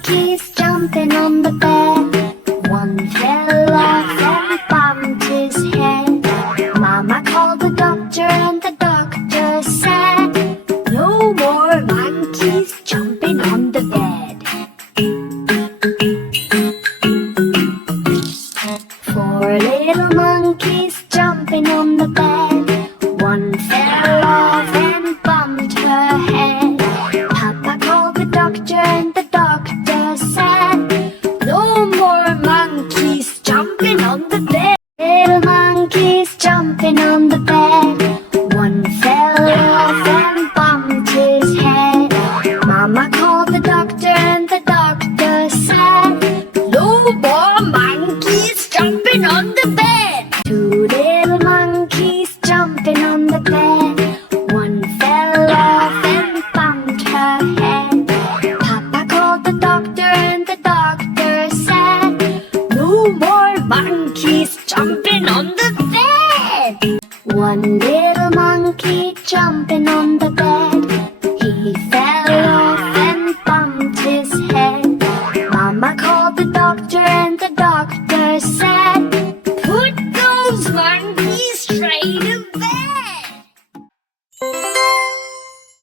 monkeys jumping on the bed. One fell off and bumped his head. Mama called the doctor and the doctor said, no more monkeys jumping on the bed. Four little monkeys jumping on the bed. One fell off and bumped her head. Papa called the doctor and the doctor said, no more monkeys jumping on the bed. Little monkeys jumping on the bed. One fell off and bumped his head. Mama called the doctor and the doctor said, no more monkeys jumping on the bed. Two little monkeys jumping on the bed. One fell off and bumped her head. Papa called the doctor and the doctor said, no more monkeys jumping on the bed. One little monkey jumping